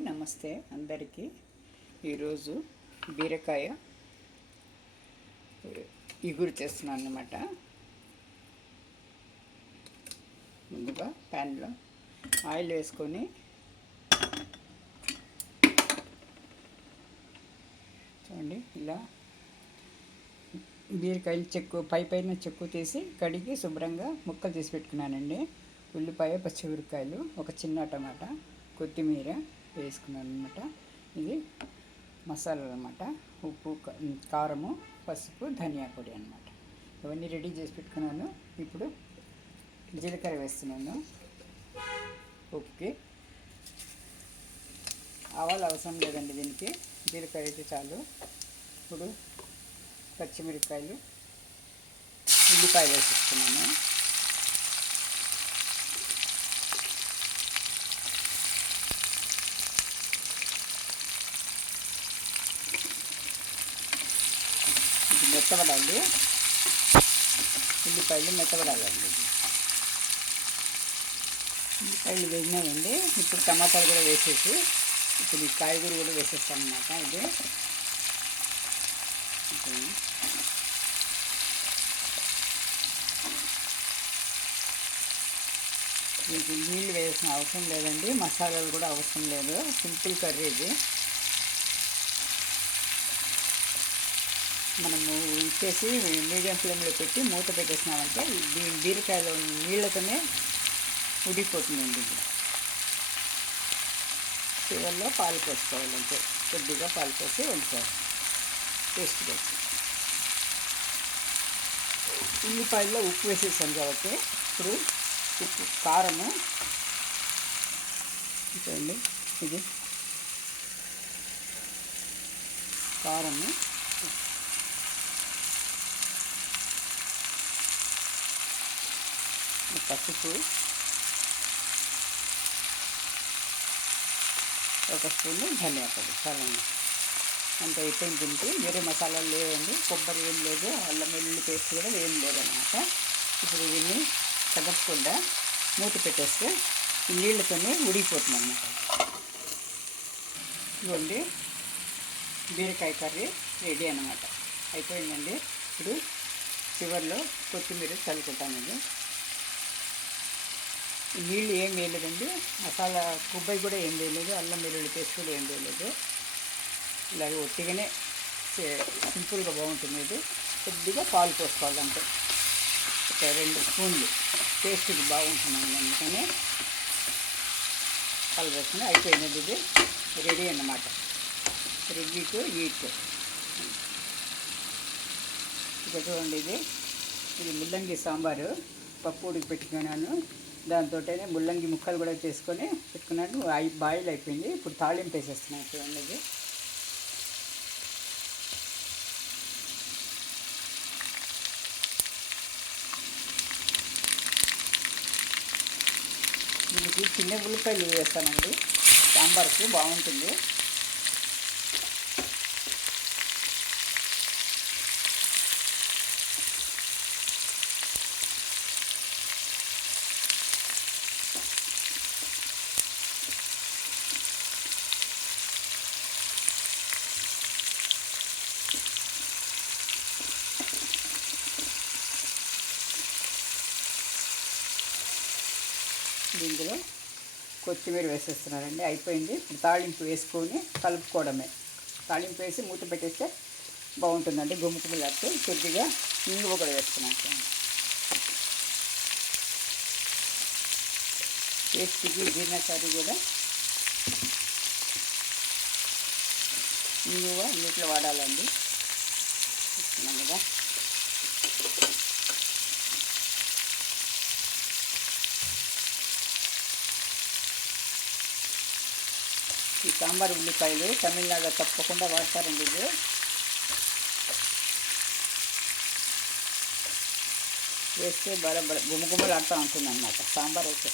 నమస్తే అందరికీ. ఈరోజు బీరకాయ ఇగురు చేస్తున్నాను అన్నమాట. ముందుగా ప్యాన్లో ఆయిల్ వేసుకొని చూడండి, ఇలా బీరకాయలు పైన చెక్కు తీసి కడిగి శుభ్రంగా ముక్కలు తీసి పెట్టుకున్నానండి. ఉల్లిపాయ, పచ్చిమిరపకాయలు, ఒక చిన్న టమాటా, కొత్తిమీర వేసుకున్నాను అనమాట. ఇది మసాలాలు అనమాట. ఉప్పు, కారము, పసుపు, ధనియా పొడి అనమాట. ఇవన్నీ రెడీ చేసి పెట్టుకున్నాను. ఇప్పుడు జీలకర్ర వేస్తున్నాను. ఉప్పుకి ఆవాలు అవసరం లేదండి దీనికి, జీలకర్ర అయితే చాలు. ఇప్పుడు పచ్చిమిరపకాయలు, ఉల్లిపాయలు వేసేస్తున్నాను. మెత్తబడాలి, ఉల్లిపాయలు మెత్తబడాలండి. ఉల్లిపాయలు వేగినాయండి. ఇప్పుడు టమాటాలు కూడా వేసేసి ఇప్పుడు ఈ కాయగూర కూడా వేసేస్తాను అన్నమాట. ఇది నీళ్ళు వేసిన అవసరం లేదండి, మసాలాలు కూడా అవసరం లేదు. సింపుల్ కర్రీ ఇది. మనము ఇచ్చేసి మీడియం ఫ్లేమ్లో పెట్టి మూత పెట్టేసినామంటే బీరకాయలో నీళ్ళతోనే ఉడికిపోతుందండి. చివరిలో పాలు పోసుకోవాలంటే కొద్దిగా పాలు పోసి వండుకోవాలి. టేస్ట్ వేసి ఉల్లిపాయల్లో ఉప్పు వేసేసాను కాబట్టి ఇప్పుడు ఉప్పు, కారము చూడండి, ఇది కారము, పసుపు, ఒక స్పూను ధనియా పొడి చాలండి. అంత అయిపోయింది. తింటే వేరే మసాలాలు లేవండి, కొబ్బరి ఏం లేదు, అల్లం వెల్లుల్లి పేస్ట్ కూడా ఏం లేదన్నమాట. ఇప్పుడు దీన్ని కదపకుండా మూత పెట్టేస్తే ఈ నీళ్ళతోనే ఉడికిపోతుంది అన్నమాట. ఇదిగోండి, బీరకాయ కర్రీ రెడీ అన్నమాట. అయిపోయిందండి. ఇప్పుడు చివరిలో కొత్తిమీర చల్లుకుంటానండి. నీళ్ళు ఏం వేయలేదండి, మసాలా కొబ్బరి కూడా ఏం వేయలేదు, అల్లం వెల్లుల్లి పేస్ట్ కూడా ఏం వేయలేదు. ఇలాగే ఒట్టిగానే సింపుల్గా బాగుంటుంది. ఇది కొద్దిగా పాలు పోసుకోవాలంటే ఒక 2 స్పూన్లు టేస్ట్కి బాగుంటుందండి. అందుకని పాలు వేసుకుని అయిపోయినది. ఇది రెడీ అన్నమాట, రెడీ టు ఈట్. ఇక చూడండి, ఇది ముల్లంగి సాంబారు పప్పు ఉడికి పెట్టుకున్నాను. దాంతోనే ముల్లంగి ముక్కలు కూడా చేసుకొని పెట్టుకున్నాను. బాయిల్ అయిపోయింది. ఇప్పుడు తాళింపు వేసేస్తున్నాను. చూడండి, దీనికి చిన్న ఉల్లిపాయలు వేస్తానండి, సాంబార్కు బాగుంటుంది. దీంట్లో కొత్తిమీర వేసేస్తున్నారండి. అయిపోయింది. ఇప్పుడు తాళింపు వేసుకొని కలుపుకోవడమే. తాళింపు వేసి మూత పెట్టేస్తే బాగుంటుందండి, గుమ్ముకుమిలాడితే. కొద్దిగా ఇంగువ కూడా వేస్తున్నాను. టేస్ట్కి జీర్ణకారి కూడా ఇంగువ నీటిలో వాడాలండి. వేస్తున్నాం కదా. ఈ సాంబార్ ఉల్లిపాయలు తమిళనాడులో తప్పకుండా వాడతారండి. ఇది వేస్తే గుమ్మగుమ్మలు ఆడుతూ ఉంటుంది అన్నమాట సాంబార్ అయితే.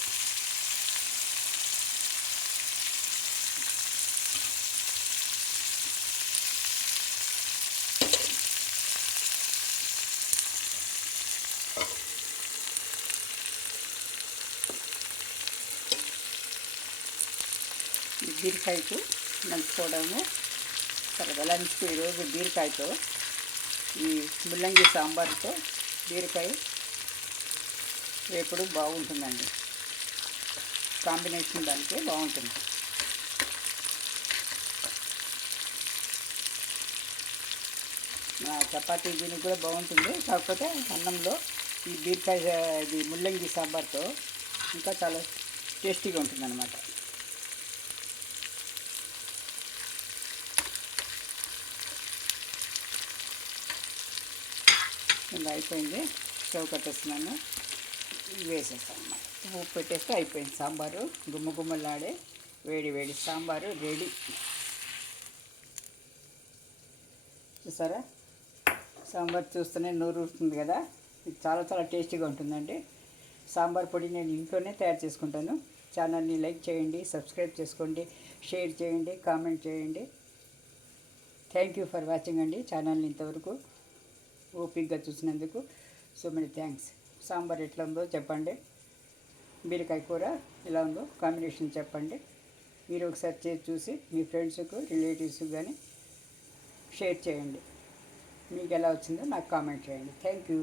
బీరకాయకు నంచుకోవడము తర్వాత లంచ్కి ఈరోజు బీరకాయతో ఈ ముల్లంగి సాంబార్తో బీరకాయ వేపుడు బాగుంటుందండి. కాంబినేషన్ దానికి బాగుంటుంది. చపాతీ దీనికి కూడా బాగుంటుంది. కాకపోతే అన్నంలో ఈ బీరకాయ ఇది ముల్లంగి సాంబార్తో ఇంకా చాలా టేస్టీగా ఉంటుందన్నమాట. ఇలా అయిపోయింది. స్టవ్ కట్టేస్తున్నాను, వేసేస్తాను అన్నమాట. ఉప్పు పెట్టేస్తే అయిపోయింది. సాంబారు గుమ్మగుమ్మలాడే వేడి వేడి సాంబారు రెడీ. చూసారా, సాంబార్ చూస్తూనే నోరు ఊరుతుంది కదా. ఇది చాలా చాలా టేస్టీగా ఉంటుందండి. సాంబార్ పొడి నేను ఇంట్లోనే తయారు చేసుకుంటాను. ఛానల్ని లైక్ చేయండి, సబ్స్క్రైబ్ చేసుకోండి, షేర్ చేయండి, కామెంట్ చేయండి. థ్యాంక్ యూ ఫర్ వాచింగ్ అండి. ఛానల్ని ఇంతవరకు ఓపిక్గా చూసినందుకు సో మెనీ థ్యాంక్స్. సాంబార్ ఎట్లా ఉందో చెప్పండి, బీరకాయ కూర ఎలా ఉందో కాంబినేషన్ చెప్పండి. మీరు ఒకసారి చూసి మీ ఫ్రెండ్స్కు రిలేటివ్స్కి కానీ షేర్ చేయండి. మీకు ఎలా వచ్చిందో నాకు కామెంట్ చేయండి. Thank you.